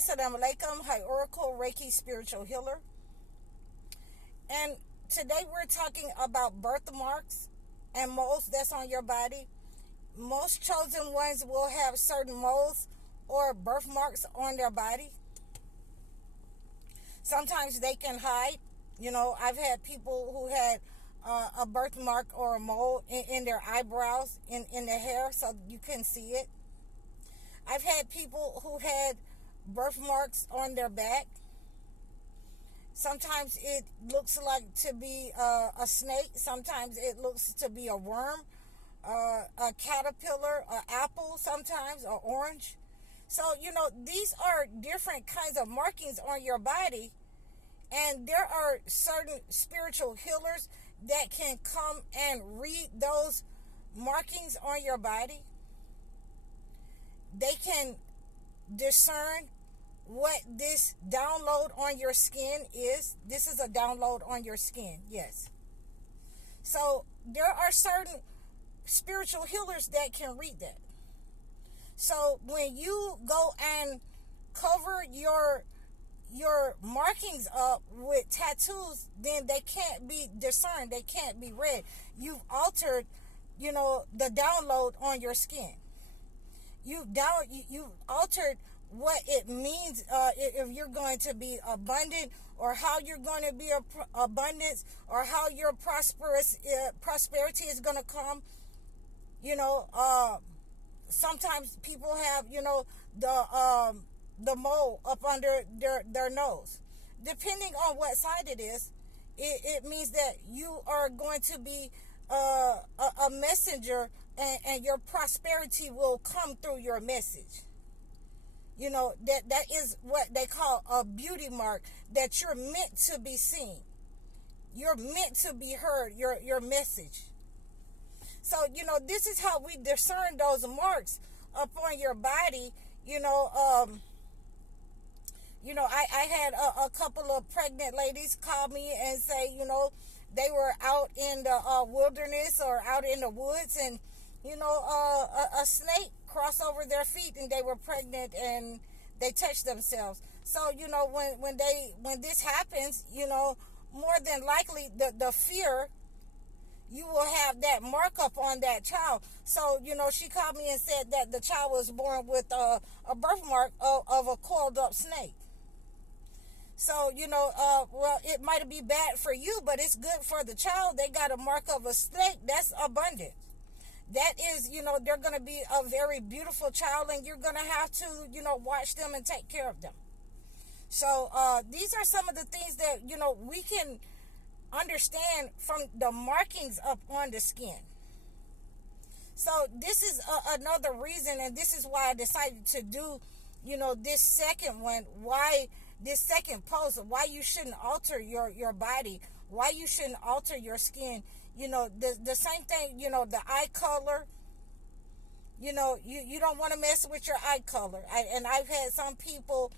Assalamu alaikum. Hi, Oracle Reiki Spiritual Healer. And today we're talking about birthmarks and moles that's on your body. Most chosen ones will have certain moles or birthmarks on their body. Sometimes they can hide. I've had people who had a birthmark or a mole in their eyebrows, in their hair, so you couldn't see it. I've had people who had birthmarks on their back. Sometimes it looks like to be a snake. Sometimes it looks to be a worm, a caterpillar, an apple sometimes, or orange. So, these are different kinds of markings on your body. And there are certain spiritual healers that can come and read those markings on your body. They can discern what this download on your skin is. This is a download on your skin, yes. So there are certain spiritual healers that can read that. So when you go and cover your markings up with tattoos, then they can't be discerned. They can't be read. You've altered, the download on your skin. You've altered what it means if you're going to be abundant, or how you're going to be abundance, or how your prosperity is going to come. Sometimes people have, the mole up under their nose. Depending on what side it is, it means that you are going to be a messenger, and your prosperity will come through your message. That is what they call a beauty mark, that you're meant to be seen. You're meant to be heard, your message. So, this is how we discern those marks upon your body. I had a couple of pregnant ladies call me and say, they were out in the wilderness or out in the woods, and, a snake crossed over their feet, and they were pregnant, and they touched themselves. So, when this happens, more than likely the fear, you will have that mark up on that child. So, she called me and said that the child was born with a birthmark of a coiled up snake. So, well, it might be bad for you, but it's good for the child. They got a mark of a snake. That's abundant. That is, they're going to be a very beautiful child, and you're going to have to, watch them and take care of them. So, these are some of the things that, we can understand from the markings up on the skin. So, this is another reason, and this is why I decided to do, this second one, why this second post, why you shouldn't alter your body, why you shouldn't alter your skin. The same thing, the eye color, you don't want to mess with your eye color. And I've had some people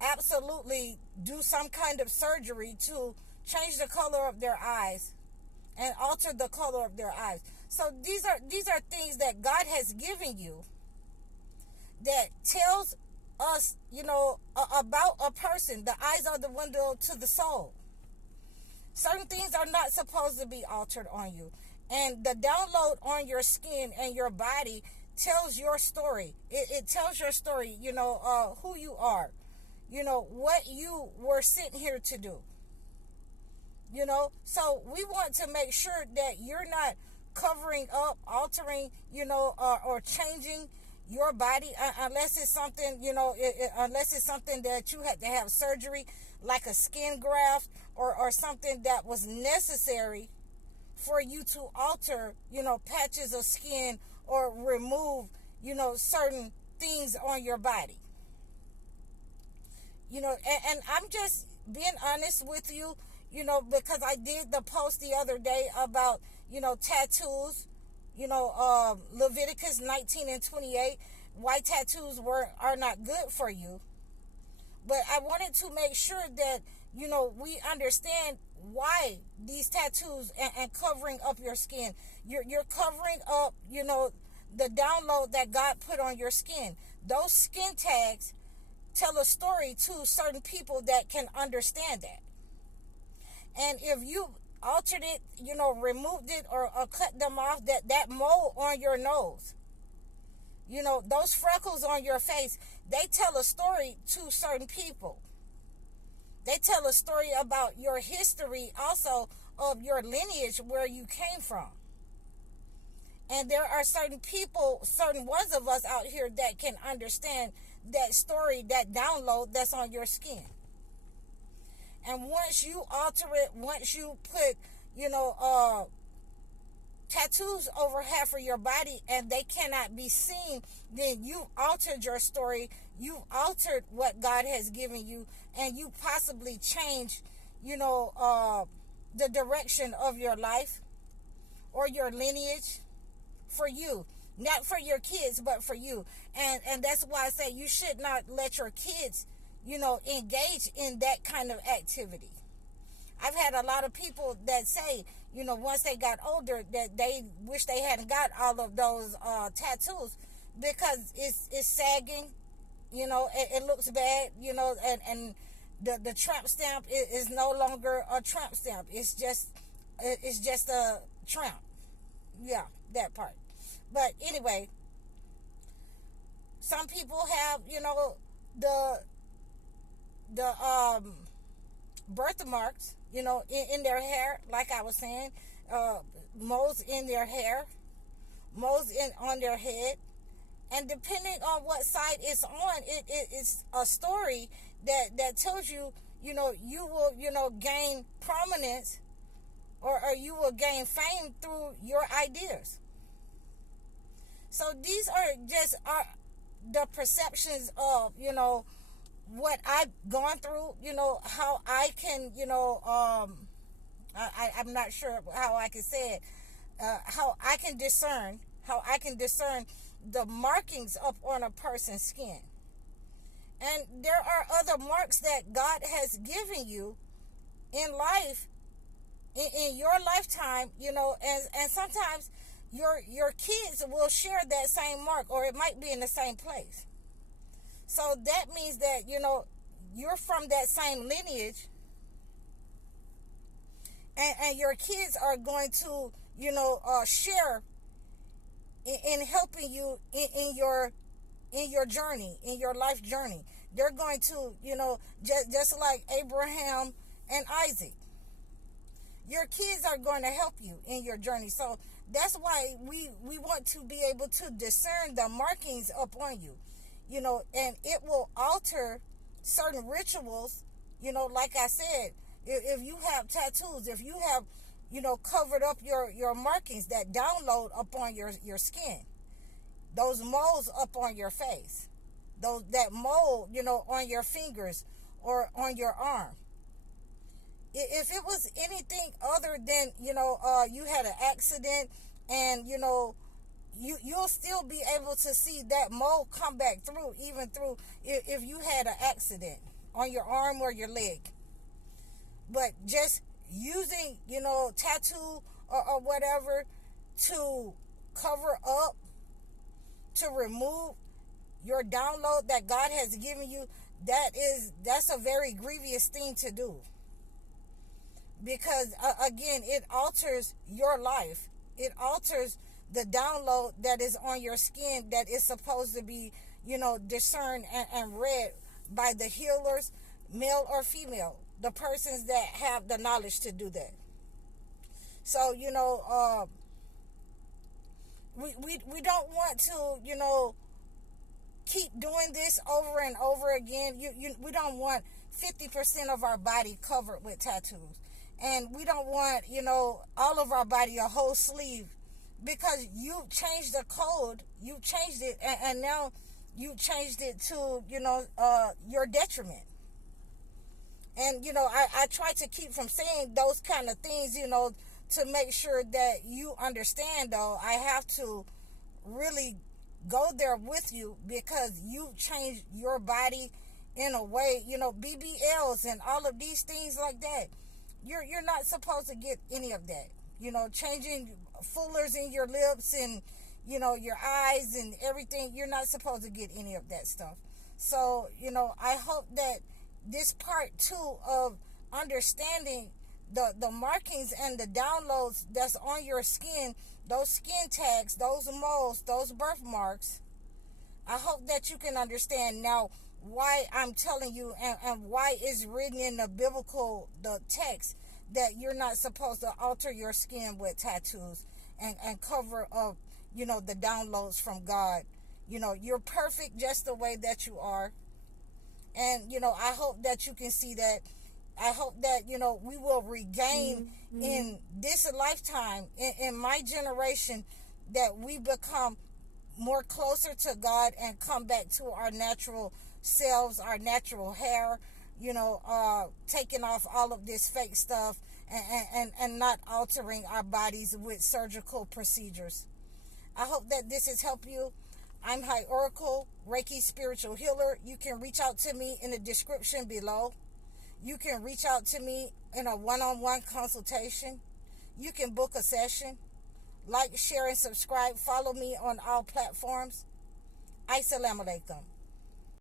absolutely do some kind of surgery to change the color of their eyes and alter the color of their eyes. So these are things that God has given you that tells us, about a person. The eyes are the window to the soul. Certain things are not supposed to be altered on you. And the download on your skin and your body tells your story. It tells your story, who you are, what you were sent here to do. So we want to make sure that you're not covering up, altering, or changing your body, unless it's something, unless it's something that you had to have surgery, like a skin graft, or something that was necessary for you to alter, patches of skin, or remove, certain things on your body. And I'm just being honest with you, because I did the post the other day about, tattoos, Leviticus 19 and 28, why tattoos are not good for you. But I wanted to make sure that, we understand why these tattoos and covering up your skin. You're covering up, the download that God put on your skin. Those skin tags tell a story to certain people that can understand that. And if you altered it, removed it, or cut them off, that mole on your nose, those freckles on your face, they tell a story to certain people. They tell a story about your history, also of your lineage, where you came from. And there are certain people, certain ones of us out here that can understand that story, that download that's on your skin. And once you alter it, once you put, tattoos over half of your body and they cannot be seen, then you altered your story. You altered what God has given you, and you possibly change, the direction of your life or your lineage for you. Not for your kids, but for you. And that's why I say you should not let your kids, engage in that kind of activity. I've had a lot of people that say, once they got older, that they wish they hadn't got all of those tattoos, because it's sagging, it looks bad, and the tramp stamp is no longer a tramp stamp. It's just a tramp. Yeah, that part. But anyway, some people have, the birthmarks, in their hair, like I was saying, moles in their hair, moles on their head, and depending on what side it's on, it's a story that tells you, you will, gain prominence, or you will gain fame through your ideas. So these are just the perceptions of, what I've gone through, how I can, I'm not sure how I can say it, how I can discern the markings up on a person's skin. And there are other marks that God has given you in life, in your lifetime, and sometimes your kids will share that same mark, or it might be in the same place. So that means that, you're from that same lineage, and your kids are going to, share in helping you in your journey, in your life journey. They're going to, just like Abraham and Isaac, your kids are going to help you in your journey. So that's why we want to be able to discern the markings upon you, and it will alter certain rituals, like I said, if you have tattoos, if you have, covered up your markings that download upon your skin, those moles up on your face, that mole, on your fingers or on your arm. If it was anything other than, you had an accident, and, you'll still be able to see that mole come back through, even through if you had an accident on your arm or your leg. But just using, tattoo or whatever to cover up, to remove your download that God has given you, that's a very grievous thing to do. Because, again, it alters your life. It alters the download that is on your skin, that is supposed to be, discerned and read by the healers, male or female, the persons that have the knowledge to do that. So, we don't want to, keep doing this over and over again. We don't want 50% of our body covered with tattoos. And we don't want, all of our body, a whole sleeve, because you changed the code, you changed it, and now you changed it to, your detriment. And, I try to keep from saying those kind of things, to make sure that you understand, though. I have to really go there with you, because you changed your body in a way, BBLs and all of these things like that. You're not supposed to get any of that. Changing fillers in your lips and, your eyes and everything. You're not supposed to get any of that stuff. So, I hope that this part two of understanding the markings and the downloads that's on your skin, those skin tags, those moles, those birthmarks, I hope that you can understand now why I'm telling you, and why it's written in the text, that you're not supposed to alter your skin with tattoos and cover up, the downloads from God. You're perfect just the way that you are. And, I hope that you can see that. I hope that, we will regain in this lifetime, in my generation, that we become more closer to God and come back to our natural selves, our natural hair, taking off all of this fake stuff, and not altering our bodies with surgical procedures. I hope that this has helped you. I'm High Oracle, Reiki Spiritual Healer. You can reach out to me in the description below. You can reach out to me in a one-on-one consultation. You can book a session. Like, share, and subscribe. Follow me on all platforms. Assalamu alaikum.